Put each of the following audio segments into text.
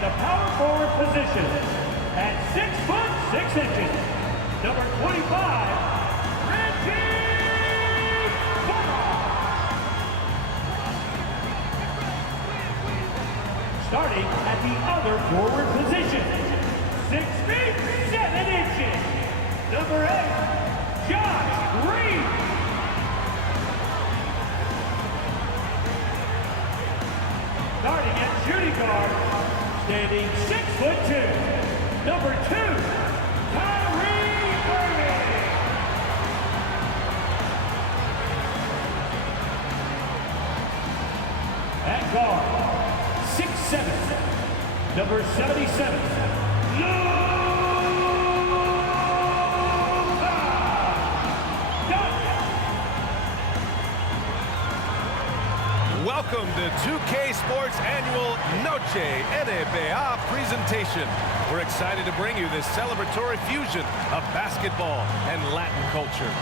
the power forward position. At 6 foot 6 inches, number 25, starting at the other forward position. 6 feet 7 inches. Number 8, Josh Green. Starting at shooting guard, standing 6 foot 2. Number 2, Kyrie Irving. At guard, 6'7", number 77, Luka Doncic. Welcome to 2K Sports' annual Noche NBA presentation. We're excited to bring you this celebratory fusion of basketball and Latin culture.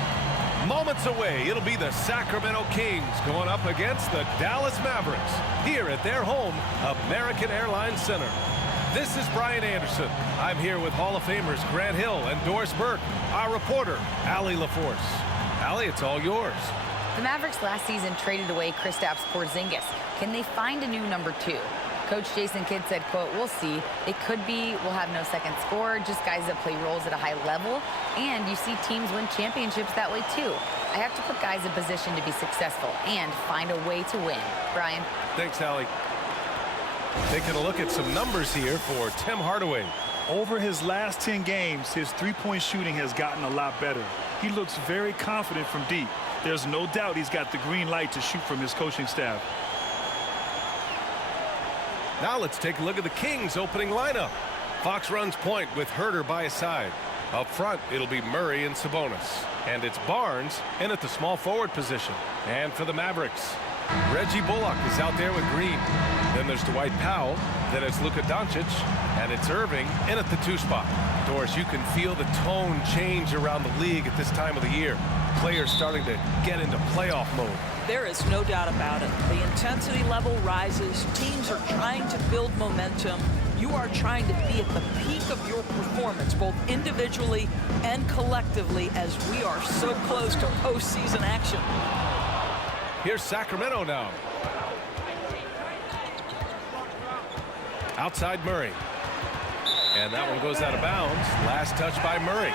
Moments away, it'll be the Sacramento Kings going up against the Dallas Mavericks here at their home, American Airlines Center. This is Brian Anderson. I'm here with Hall of Famers Grant Hill and Doris Burke, our reporter, Allie LaForce. Allie, it's all yours. The Mavericks last season traded away Kristaps Porzingis. Can they find a new number 2? Coach Jason Kidd said, quote, "We'll see. It could be we'll have no second scorer, just guys that play roles at a high level. And you see teams win championships that way, too. I have to put guys in position to be successful and find a way to win." Brian. Thanks, Allie. Taking a look at some numbers here for Tim Hardaway. Over his last 10 games, his three-point shooting has gotten a lot better. He looks very confident from deep. There's no doubt he's got the green light to shoot from his coaching staff. Now let's take a look at the Kings' opening lineup. Fox runs point with Herter by his side. Up front, it'll be Murray and Sabonis. And it's Barnes in at the small forward position. And for the Mavericks, Reggie Bullock is out there with Green. Then there's Dwight Powell. Then it's Luka Doncic. And it's Irving in at the 2 spot. Doris, you can feel the tone change around the league at this time of the year. Players starting to get into playoff mode. There is no doubt about it. The intensity level rises. Teams are trying to build momentum. You are trying to be at the peak of your performance, both individually and collectively, as we are so close to postseason action. Here's Sacramento now. Outside Murray. And that one goes out of bounds. Last touch by Murray.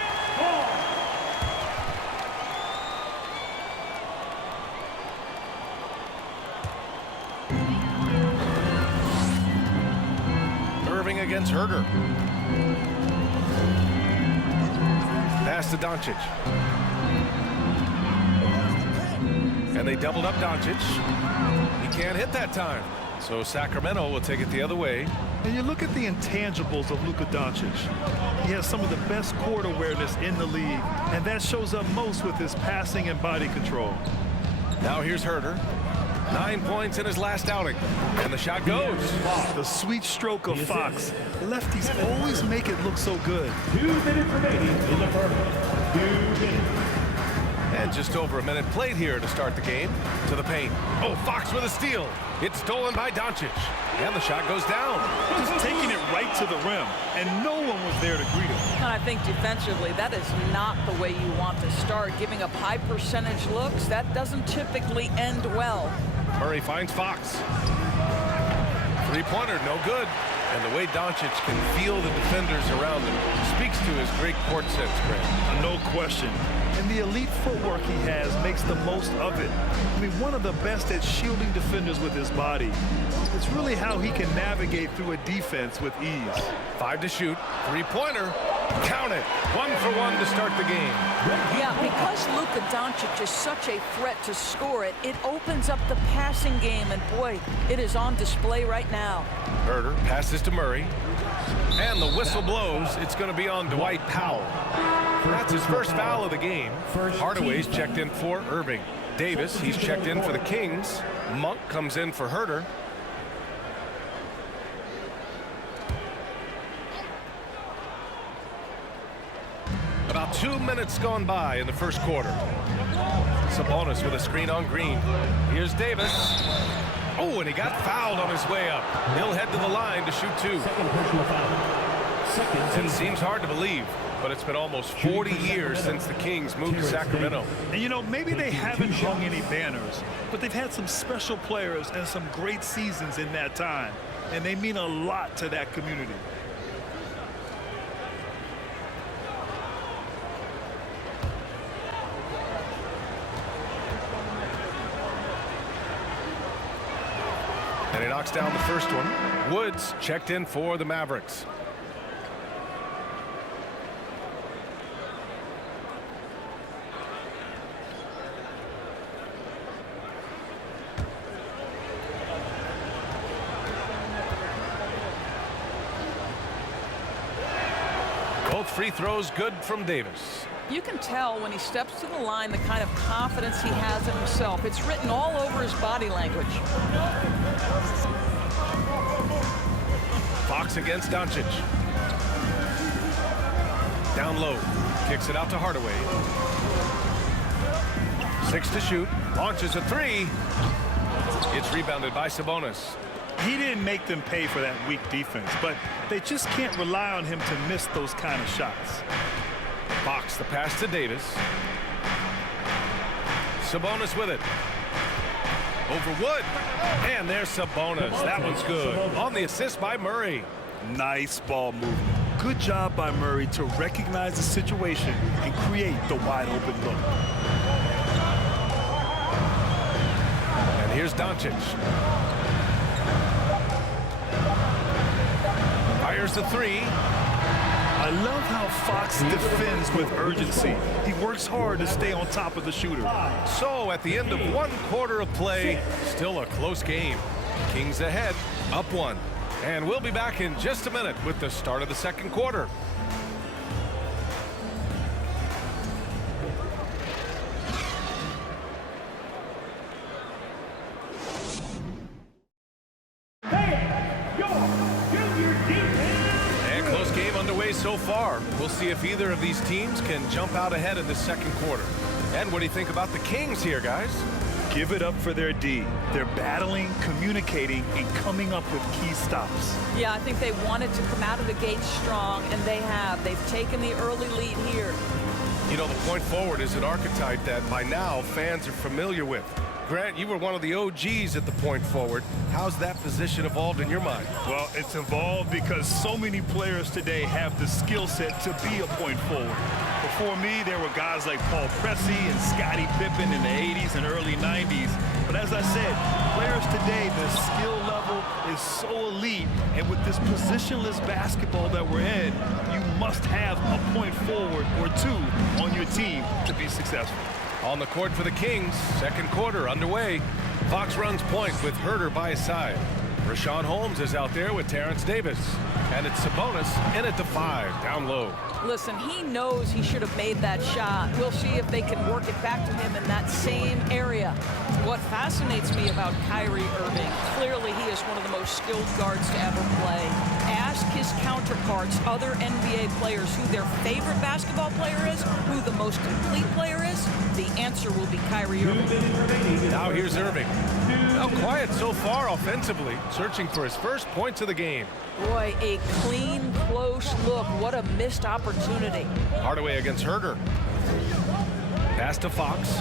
Irving against Herter. Pass to Doncic. And they doubled up Doncic. He can't hit that time. So Sacramento will take it the other way. And you look at the intangibles of Luka Doncic. He has some of the best court awareness in the league, and that shows up most with his passing and body control. Now here's Herter. 9 points in his last outing. And the shot goes. The sweet stroke of Fox. Lefties always make it look so good. 2 minutes remaining in the first. 2 minutes. And just over a minute played here to start the game. To the paint. Oh, Fox with a steal. It's stolen by Doncic. And the shot goes down. Just taking it right to the rim, and no one was there to greet him. And I think defensively, that is not the way you want to start. Giving up high percentage looks, that doesn't typically end well. Murray finds Fox. Three-pointer, no good. And the way Doncic can feel the defenders around him speaks to his great court sense, Grant. No question. And the elite footwork he has makes the most of it. I mean, one of the best at shielding defenders with his body. It's really how he can navigate through a defense with ease. 5 to shoot. Three-pointer. Count it. 1 for 1 to start the game. Yeah, because Luka Doncic is such a threat to score it, it opens up the passing game, and boy, it is on display right now. Herter passes to Murray. And the whistle blows. It's going to be on Dwight Powell. That's his first foul of the game. Hardaway's checked in for Irving. Davis, he's checked in for the Kings. Monk comes in for Herter. About 2 minutes gone by in the first quarter. Sabonis with a screen on Green. Here's Davis. Oh, and he got fouled on his way up. He'll head to the line to shoot 2. Second personal foul. It seems hard to believe, but it's been almost 40 years since the Kings moved to Sacramento. And you know, maybe they haven't hung any banners, but they've had some special players and some great seasons in that time, and they mean a lot to that community. And he knocks down the first one. Woods checked in for the Mavericks. Both free throws good from Davis. You can tell when he steps to the line the kind of confidence he has in himself. It's written all over his body language. Fox against Doncic. Down low. Kicks it out to Hardaway. 6 to shoot. Launches a 3. It's rebounded by Sabonis. He didn't make them pay for that weak defense, but they just can't rely on him to miss those kind of shots. Fox the pass to Davis. Sabonis with it. Over Wood. And there's Sabonis. That one's good. On the assist by Murray. Nice ball movement. Good job by Murray to recognize the situation and create the wide open look. And here's Doncic. Fires the 3. I love how Fox defends with urgency. He works hard to stay on top of the shooter. So at the end of 1 quarter of play, still a close game. Kings ahead, up 1. And we'll be back in just a minute with the start of the second quarter. So far, we'll see if either of these teams can jump out ahead in the second quarter. And what do you think about the Kings here, guys? Give it up for their D. They're battling, communicating, and coming up with key stops. Yeah, I think they wanted to come out of the gate strong, and they have. They've taken the early lead here. You know, the point forward is an archetype that by now fans are familiar with. Grant, you were one of the OGs at the point forward. How's that position evolved in your mind? Well, it's evolved because so many players today have the skill set to be a point forward. Before me, there were guys like Paul Pressey and Scottie Pippen in the 80s and early 90s. But as I said, players today, the skill level is so elite. And with this positionless basketball that we're in, you must have a point forward or 2 on your team to be successful. On the court for the Kings, second quarter underway. Fox runs point with Herter by his side. Rashawn Holmes is out there with Terrence Davis. And it's Sabonis in at the 5, down low. Listen, he knows he should have made that shot. We'll see if they can work it back to him in that same area. What fascinates me about Kyrie Irving, clearly he is one of the most skilled guards to ever play. Ask his counterparts, other NBA players, who their favorite basketball player is, who the most complete player is. The answer will be Kyrie Irving. Now here's Irving. Now quiet so far offensively, searching for his first points of the game. Boy, a clean, close look. What a missed opportunity. Hardaway against Herter. Pass to Fox.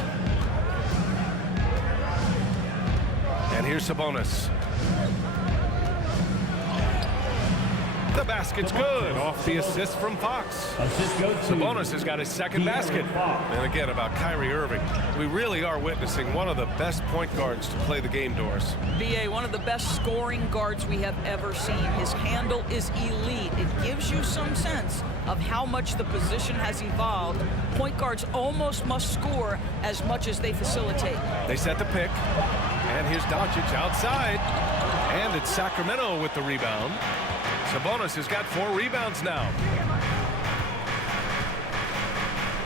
And here's Sabonis. The basket's good off the assist from Fox. Sabonis has got his second basket. And again, about Kyrie Irving, we really are witnessing one of the best point guards to play the game, Doris. BA, one of the best scoring guards we have ever seen. His handle is elite. It gives you some sense of how much the position has evolved. Point guards almost must score as much as they facilitate. They set the pick. And here's Doncic outside. And it's Sacramento with the rebound. Sabonis has got 4 rebounds now.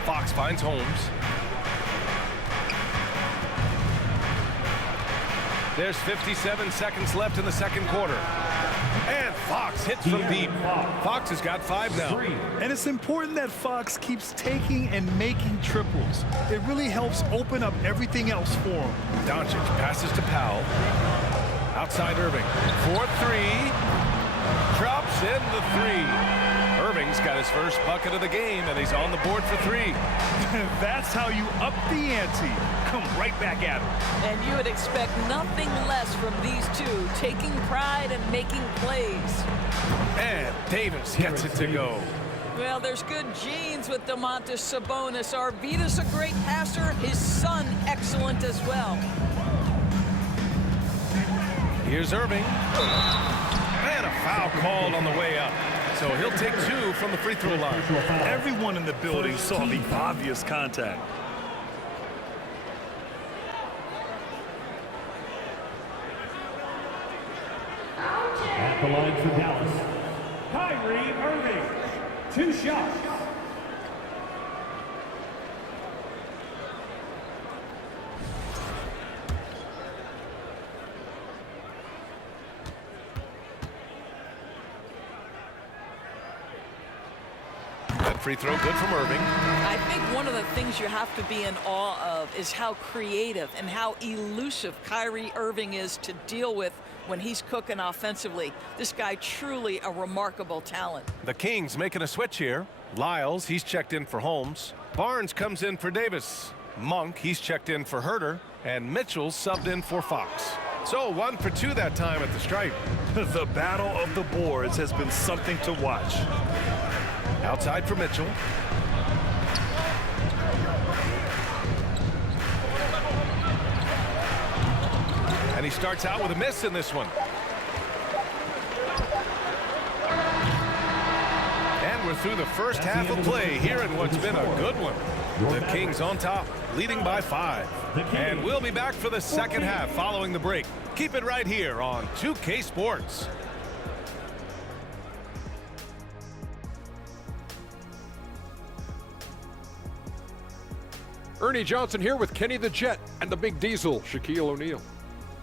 Fox finds Holmes. There's 57 seconds left in the second quarter. And Fox hits from deep. Fox has got 5 now. And it's important that Fox keeps taking and making triples. It really helps open up everything else for him. Doncic passes to Powell. Outside Irving. 4-3. Drops in the 3. Irving's got his first bucket of the game, and he's on the board for 3. That's how you up the ante. Come right back at him. And you would expect nothing less from these two, taking pride and making plays. And Davis gets it to go. Well, there's good genes with Domantas Sabonis. Arvydas a great passer. His son excellent as well. Here's Irving. And a foul called on the way up. So he'll take 2 from the free throw line. Everyone in the building saw the obvious contact. At the line for Dallas, Kyrie Irving. 2 shots. That free throw good from Irving. I think one of the things you have to be in awe of is how creative and how elusive Kyrie Irving is to deal with when he's cooking offensively. This guy truly a remarkable talent. The Kings making a switch here. Lyles, he's checked in for Holmes. Barnes comes in for Davis. Monk, he's checked in for Herter. And Mitchell subbed in for Fox. So 1 for 2 that time at the stripe. The battle of the boards has been something to watch. Outside for Mitchell. And he starts out with a miss in this one. And we're through the first half of play here in what's been a good one. The Kings on top, leading by 5. And we'll be back for the second half following the break. Keep it right here on 2K Sports. Ernie Johnson here with Kenny the Jet and the Big Diesel, Shaquille O'Neal.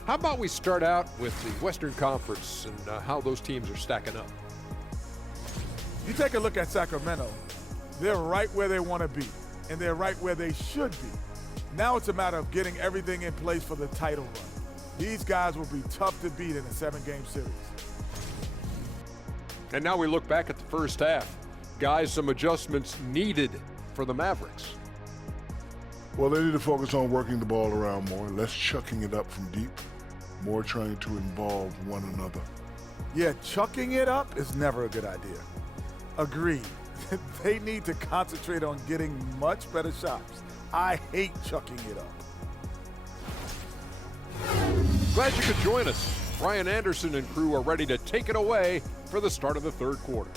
How about we start out with the Western Conference and how those teams are stacking up? You take a look at Sacramento, they're right where they want to be, and they're right where they should be. Now it's a matter of getting everything in place for the title run. These guys will be tough to beat in a 7-game series. And now we look back at the first half. Guys, some adjustments needed for the Mavericks. Well, they need to focus on working the ball around more, less chucking it up from deep, more trying to involve one another. Yeah, chucking it up is never a good idea. Agreed. They need to concentrate on getting much better shots. I hate chucking it up. Glad you could join us. Ryan Anderson and crew are ready to take it away for the start of the third quarter.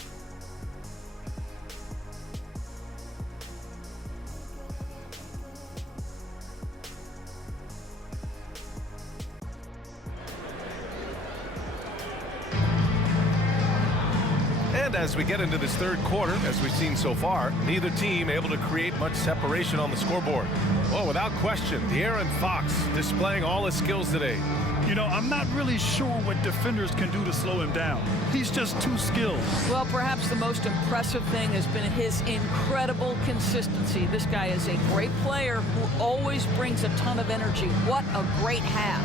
And as we get into this third quarter, as we've seen so far, neither team able to create much separation on the scoreboard. Well, without question, De'Aaron Fox displaying all his skills today. You know, I'm not really sure what defenders can do to slow him down. He's just too skilled. Well, perhaps the most impressive thing has been his incredible consistency. This guy is a great player who always brings a ton of energy. What a great half.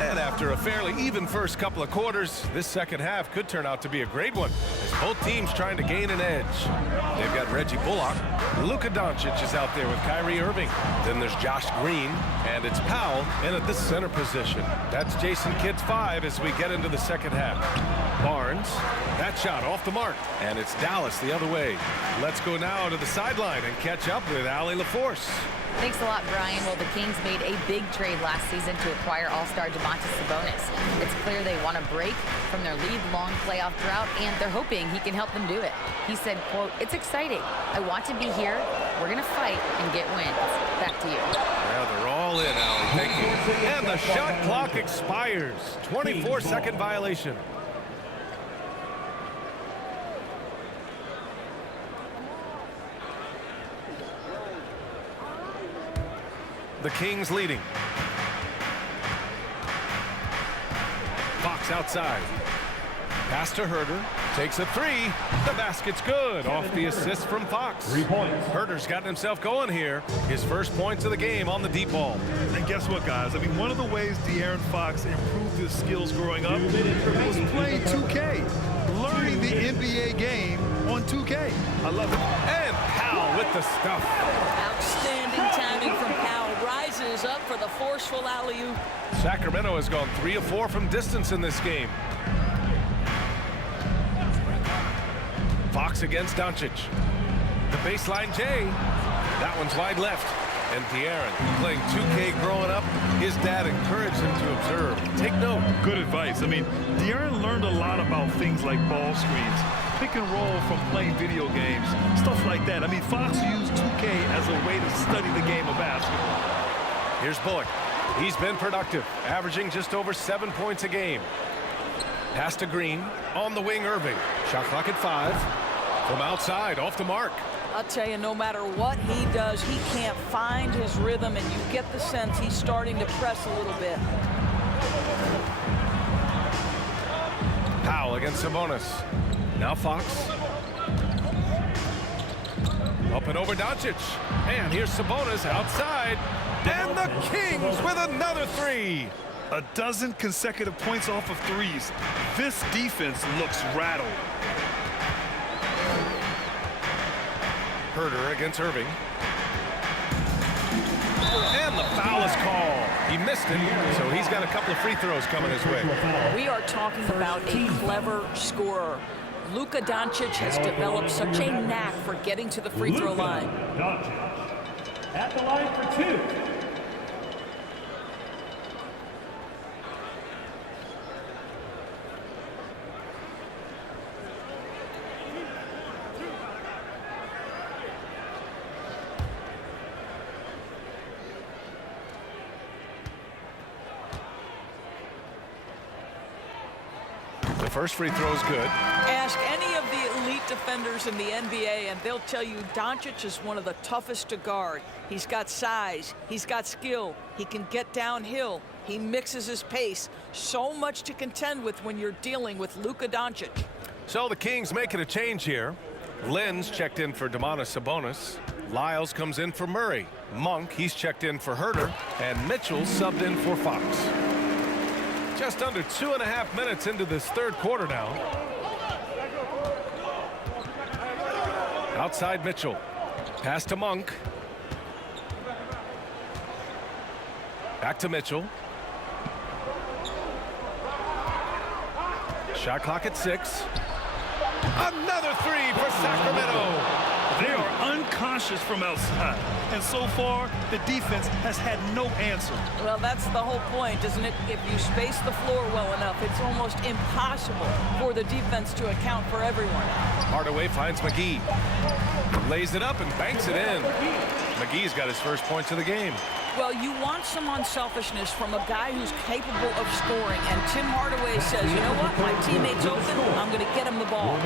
And after a fairly even first couple of quarters, this second half could turn out to be a great one, as both teams trying to gain an edge. They've got Reggie Bullock. Luka Doncic is out there with Kyrie Irving. Then there's Josh Green, and it's Powell in at the center position. That's Jason Kidd's 5 as we get into the second half. Barnes, that shot off the mark, and it's Dallas the other way. Let's go now to the sideline and catch up with Allie LaForce. Thanks a lot, Brian. Well, the Kings made a big trade last season to acquire All-Star Domantas Sabonis. It's clear they want to break from their league-long playoff drought, and they're hoping he can help them do it. He said, quote, "It's exciting. I want to be here. We're going to fight and get wins." Back to you. Yeah, they're all in, Allie. Thank you. And the shot clock expires. 24-second violation. The Kings leading. Fox outside. Pass to Herter. Takes a three. The basket's good. Off the assist from Fox. 3 points. Herder's gotten himself going here. His first points of the game on the deep ball. And guess what, guys? I mean, one of the ways De'Aaron Fox improved his skills growing up was playing 2K, learning the NBA game on 2K. I love it. And Powell with the stuff. Outstanding timing from Powell. Rises up for the forceful alley-oop. Sacramento has gone 3 of 4 from distance in this game. Fox against Doncic. The baseline J. That one's wide left. And De'Aaron, playing 2K growing up, his dad encouraged him to observe. Take note. Good advice. I mean, De'Aaron learned a lot about things like ball screens, pick and roll from playing video games, stuff like that. I mean, Fox used 2K as a way to study the game of basketball. Here's Bullock. He's been productive, averaging just over 7 points a game. Pass to Green. On the wing, Irving. Shot clock at 5. From outside, off the mark. I'll tell you, no matter what he does, he can't find his rhythm, and you get the sense he's starting to press a little bit. Powell against Sabonis. Now Fox. Up and over Doncic. And here's Sabonis outside. And the Kings with another 3. A dozen consecutive points off of threes. This defense looks rattled. Herder against Irving. And the foul is called. He missed it, so he's got a couple of free throws coming his way. We are talking about a clever scorer. Luka Doncic has developed such a knack for getting to the free throw line. Doncic at the line for 2. The first free throw is good. Ask any of the elite defenders in the NBA, and they'll tell you Doncic is one of the toughest to guard. He's got size. He's got skill. He can get downhill. He mixes his pace. So much to contend with when you're dealing with Luka Doncic. So the Kings making a change here. Lynn's checked in for Domantas Sabonis. Lyles comes in for Murray. Monk, he's checked in for Herder. And Mitchell subbed in for Fox. Just under 2.5 minutes into this third quarter now. Outside Mitchell. Pass to Monk. Back to Mitchell. Shot clock at 6. Another 3 for Sacramento. They are unconscious from outside. And so far, the defense has had no answer. Well, that's the whole point, isn't it? If you space the floor well enough, it's almost impossible for the defense to account for everyone. Hardaway finds McGee. Lays it up and banks it in. McGee's got his first points of the game. Well, you want some unselfishness from a guy who's capable of scoring. And Tim Hardaway says, you know what? My teammate's open. I'm going to get him the ball.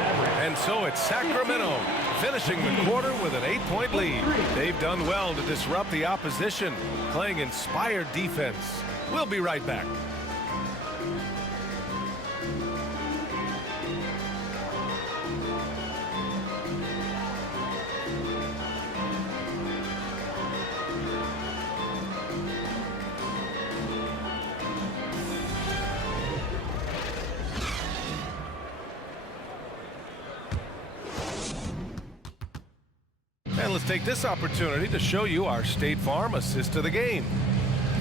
And so it's Sacramento finishing the quarter with an 8-point lead. They've done well to disrupt the opposition, playing inspired defense. We'll be right back. And let's take this opportunity to show you our State Farm assist of the game.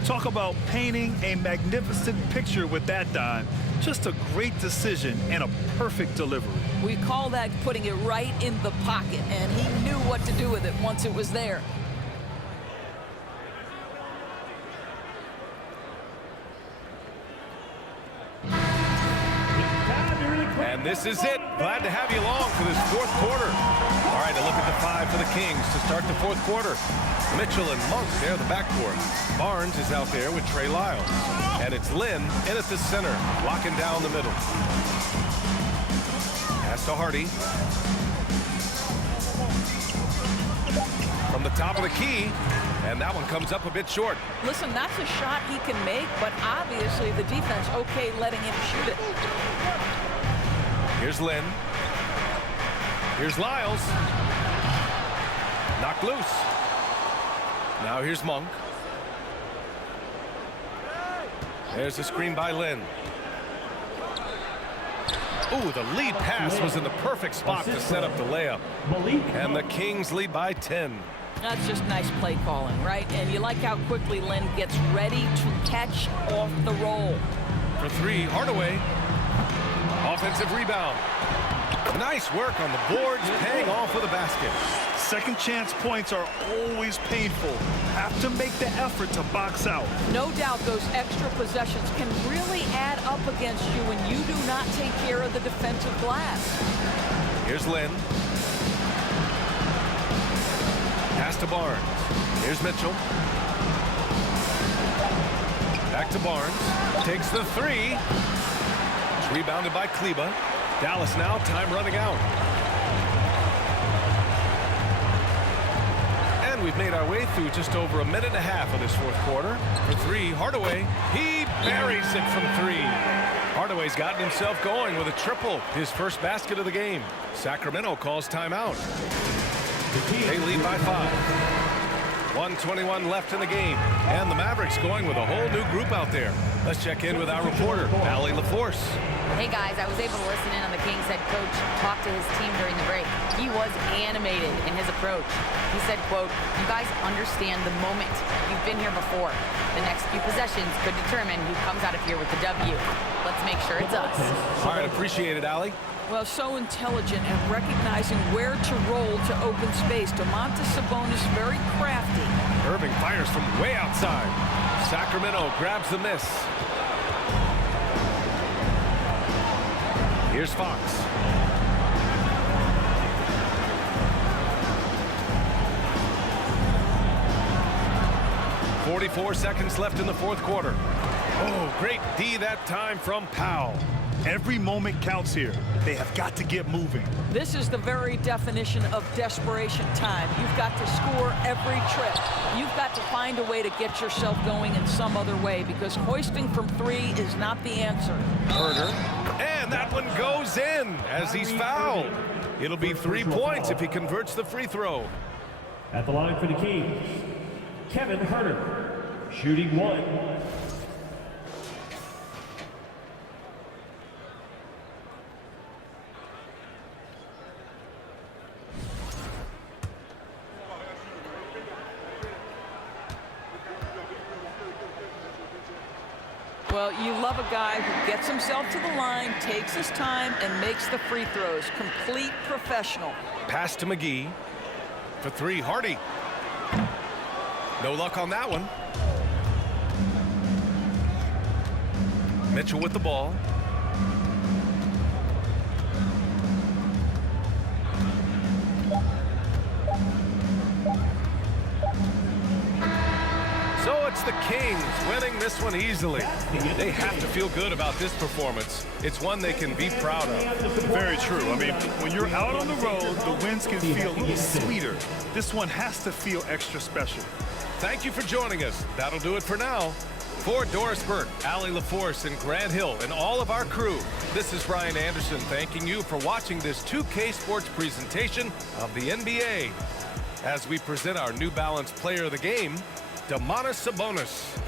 Talk about painting a magnificent picture with that dime. Just a great decision and a perfect delivery. We call that putting it right in the pocket, and he knew what to do with it once it was there. And this is it. Glad to have you along for this fourth quarter. All right, a look at the 5 for the Kings to start the fourth quarter. Mitchell and Monk there, the backcourt. Barnes is out there with Trey Lyles. And it's Lynn in at the center, locking down the middle. Pass to Hardy. From the top of the key, and that one comes up a bit short. Listen, that's a shot he can make, but obviously the defense okay letting him shoot it. Here's Lynn. Here's Lyles. Knocked loose. Now here's Monk. There's a screen by Lynn. Ooh, the lead pass was in the perfect spot to set up the layup. And the Kings lead by 10. That's just nice play calling, right? And you like how quickly Lynn gets ready to catch off the roll. For three, Hardaway. Offensive rebound. Nice work on the boards, paying off with a basket. Second chance points are always painful. Have to make the effort to box out. No doubt those extra possessions can really add up against you when you do not take care of the defensive glass. Here's Lynn. Pass to Barnes. Here's Mitchell. Back to Barnes. Takes the three. It's rebounded by Kleba. Dallas now, time running out. And we've made our way through just over a minute and a half of this fourth quarter. For three, Hardaway. He buries it from three. Hardaway's gotten himself going with a triple, his first basket of the game. Sacramento calls timeout. They lead by 5. 1:21 left in the game. And the Mavericks going with a whole new group out there. Let's check in with our reporter, Allie LaForce. Hey guys, I was able to listen in on the Kings head coach talk to his team during the break. He was animated in his approach. He said, quote, "You guys understand the moment. You've been here before. The next few possessions could determine who comes out of here with the W. Let's make sure it's us." All right, appreciate it, Allie. Well, so intelligent at recognizing where to roll to open space. Domantas Sabonis very crafty. Irving fires from way outside. Sacramento grabs the miss. Here's Fox. .44 seconds left in the fourth quarter. Oh, great D that time from Powell. Every moment counts here. They have got to get moving. This is the very definition of desperation time. You've got to score every trip. You've got to find a way to get yourself going in some other way, because hoisting from three is not the answer. Turner. And that one goes in as he's fouled. It'll be 3 points if he converts the free throw. At the line for the Kings, Kevin Herter, shooting 1. Well, you love a guy who gets himself to the line, takes his time, and makes the free throws. Complete professional. Pass to McGee. For three, Hardy. No luck on that one. Mitchell with the ball. So it's the Kings winning this one easily. They have to feel good about this performance. It's one they can be proud of. Very true. I mean, when you're out on the road, the wins can feel a little sweeter. This one has to feel extra special. Thank you for joining us. That'll do it for now. For Doris Burke, Allie LaForce, and Grant Hill, and all of our crew, this is Brian Anderson thanking you for watching this 2K Sports presentation of the NBA. As we present our New Balance Player of the Game, Domantas Sabonis.